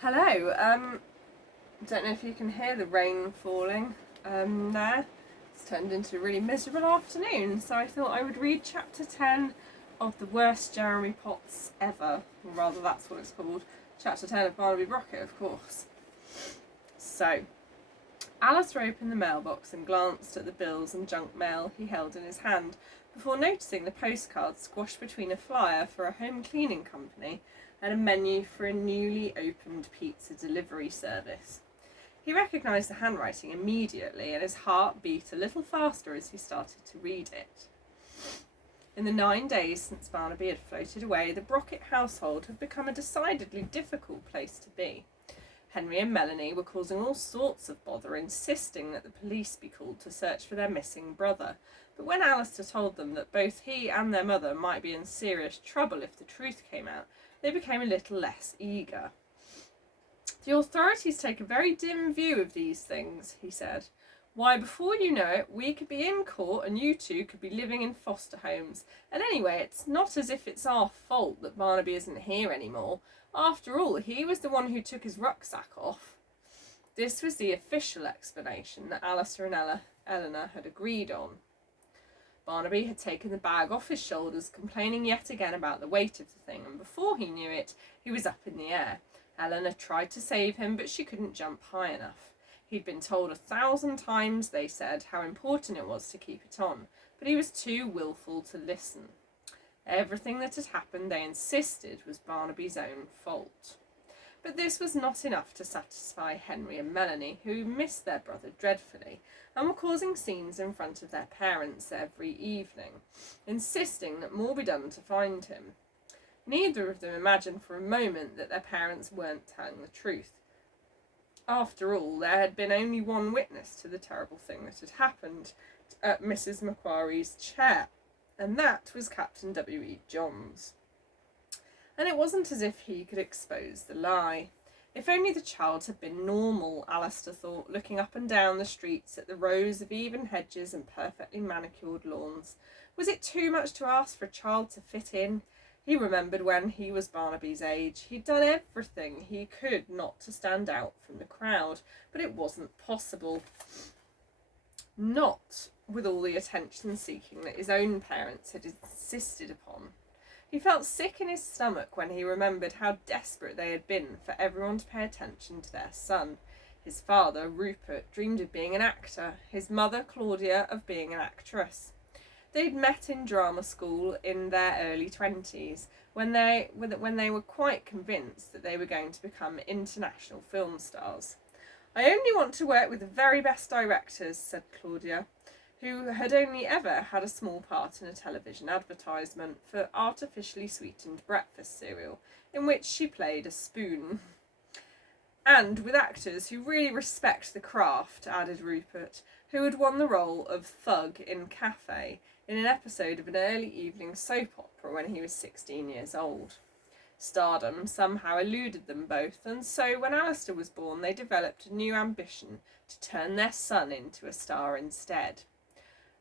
Hello, don't know if you can hear the rain falling there. It's turned into a really miserable afternoon, so I thought I would read chapter 10 of The Worst Jeremy Potts Ever, or rather that's what it's called, chapter 10 of Barnaby Brocket, of course. So, Alistair opened the mailbox and glanced at the bills and junk mail he held in his hand, before noticing the postcard squashed between a flyer for a home cleaning company and a menu for a newly opened pizza delivery service. He recognised the handwriting immediately, and his heart beat a little faster as he started to read it. In the 9 days since Barnaby had floated away, the Brocket household had become a decidedly difficult place to be. Henry and Melanie were causing all sorts of bother, insisting that the police be called to search for their missing brother. But when Alistair told them that both he and their mother might be in serious trouble if the truth came out, they became a little less eager. "The authorities take a very dim view of these things," he said. "Why, before you know it, we could be in court and you two could be living in foster homes. And anyway, it's not as if it's our fault that Barnaby isn't here anymore. After all, he was the one who took his rucksack off." This was the official explanation that Alistair and Eleanor had agreed on. Barnaby had taken the bag off his shoulders, complaining yet again about the weight of the thing, and before he knew it, he was up in the air. Eleanor tried to save him, but she couldn't jump high enough. He'd been told 1,000 times, they said, how important it was to keep it on, but he was too willful to listen. Everything that had happened, they insisted, was Barnaby's own fault. But this was not enough to satisfy Henry and Melanie, who missed their brother dreadfully, and were causing scenes in front of their parents every evening, insisting that more be done to find him. Neither of them imagined for a moment that their parents weren't telling the truth. After all, there had been only one witness to the terrible thing that had happened at Mrs. Macquarie's chair, and that was Captain W.E. Johns. And it wasn't as if he could expose the lie. If only the child had been normal, Alistair thought, looking up and down the streets at the rows of even hedges and perfectly manicured lawns. Was it too much to ask for a child to fit in? He remembered when he was Barnaby's age. He'd done everything he could not to stand out from the crowd, but it wasn't possible. Not with all the attention-seeking that his own parents had insisted upon. He felt sick in his stomach when he remembered how desperate they had been for everyone to pay attention to their son. His father, Rupert, dreamed of being an actor, his mother, Claudia, of being an actress. They'd met in drama school in their early 20s, when they were quite convinced that they were going to become international film stars. "I only want to work with the very best directors," said Claudia, who had only ever had a small part in a television advertisement for artificially sweetened breakfast cereal, in which she played a spoon. "And with actors who really respect the craft," added Rupert, who had won the role of Thug in Cafe in an episode of an early evening soap opera when he was 16 years old. Stardom somehow eluded them both, and so when Alistair was born they developed a new ambition to turn their son into a star instead.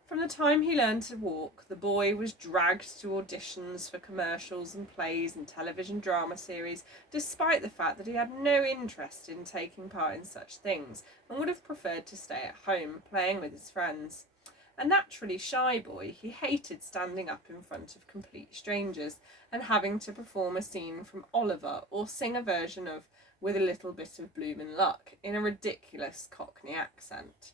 From the time he learned to walk, the boy was dragged to auditions for commercials and plays and television drama series, despite the fact that he had no interest in taking part in such things and would have preferred to stay at home, playing with his friends. A naturally shy boy, he hated standing up in front of complete strangers and having to perform a scene from Oliver or sing a version of With a Little Bit of Bloomin' Luck in a ridiculous Cockney accent.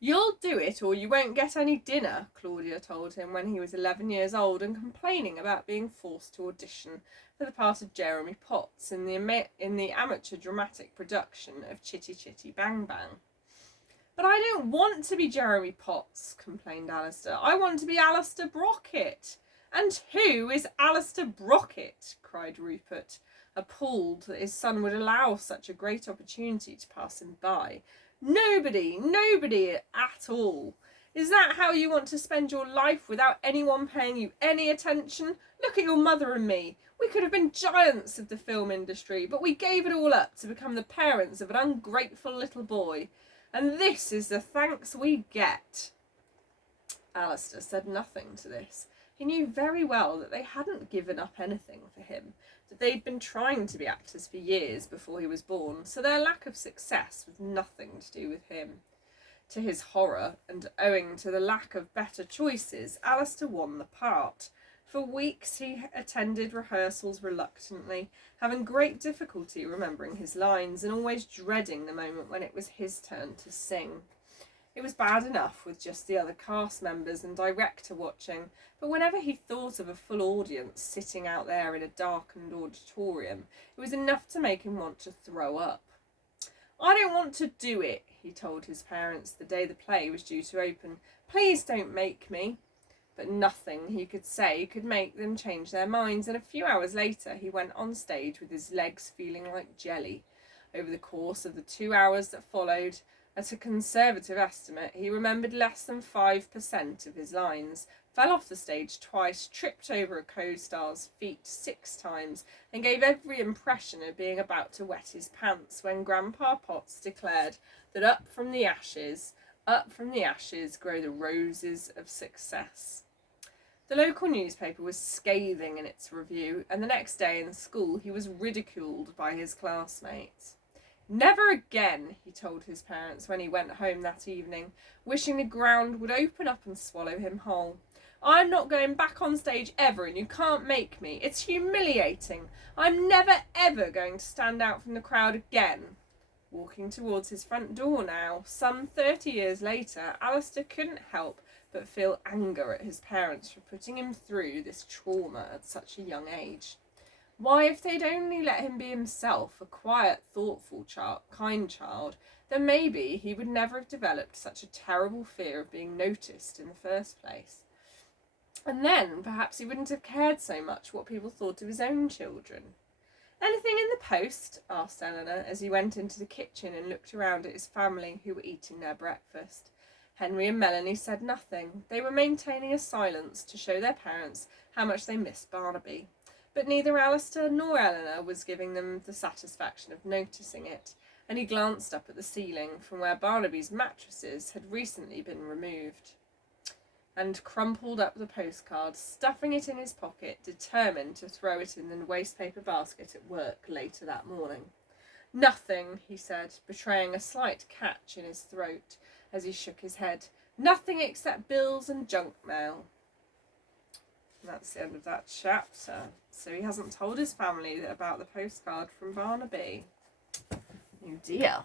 "You'll do it or you won't get any dinner," Claudia told him when he was 11 years old and complaining about being forced to audition for the part of Jeremy Potts in the amateur dramatic production of Chitty Chitty Bang Bang. "But I don't want to be Jeremy Potts," complained Alistair. "I want to be Alistair Brocket." "And who is Alistair Brocket?" cried Rupert, appalled that his son would allow such a great opportunity to pass him by. Nobody at all. Is that how you want to spend your life without anyone paying you any attention? Look at your mother and me. We could have been giants of the film industry, but we gave it all up to become the parents of an ungrateful little boy. And this is the thanks we get." Alistair said nothing to this. He knew very well that they hadn't given up anything for him. that they'd been trying to be actors for years before he was born, so their lack of success was nothing to do with him. To his horror, and owing to the lack of better choices, Alistair won the part. For weeks he attended rehearsals reluctantly, having great difficulty remembering his lines and always dreading the moment when it was his turn to sing. It was bad enough with just the other cast members and director watching, but whenever he thought of a full audience sitting out there in a darkened auditorium, it was enough to make him want to throw up. "I don't want to do it," he told his parents the day the play was due to open. "Please don't make me." But nothing he could say could make them change their minds, and a few hours later he went on stage with his legs feeling like jelly. Over the course of the 2 hours that followed, at a conservative estimate, he remembered less than 5% of his lines, fell off the stage twice, tripped over a co-star's feet 6 times, and gave every impression of being about to wet his pants when Grandpa Potts declared that up from the ashes grow the roses of success. The local newspaper was scathing in its review, and the next day in school he was ridiculed by his classmates. "Never again," he told his parents when he went home that evening, wishing the ground would open up and swallow him whole. "I'm not going back on stage ever, and you can't make me. It's humiliating. I'm never ever going to stand out from the crowd again." Walking towards his front door now, some 30 years later, Alistair couldn't help but feel anger at his parents for putting him through this trauma at such a young age. Why, if they'd only let him be himself, a quiet, thoughtful, kind child, then maybe he would never have developed such a terrible fear of being noticed in the first place. And then perhaps he wouldn't have cared so much what people thought of his own children. "Anything in the post?" asked Eleanor as he went into the kitchen and looked around at his family who were eating their breakfast. Henry and Melanie said nothing. They were maintaining a silence to show their parents how much they missed Barnaby. But neither Alistair nor Eleanor was giving them the satisfaction of noticing it, and he glanced up at the ceiling from where Barnaby's mattresses had recently been removed, and crumpled up the postcard, stuffing it in his pocket, determined to throw it in the wastepaper basket at work later that morning. "Nothing," he said, betraying a slight catch in his throat as he shook his head. "Nothing except bills and junk mail." And that's the end of that chapter. So he hasn't told his family about the postcard from Barnaby. Oh dear.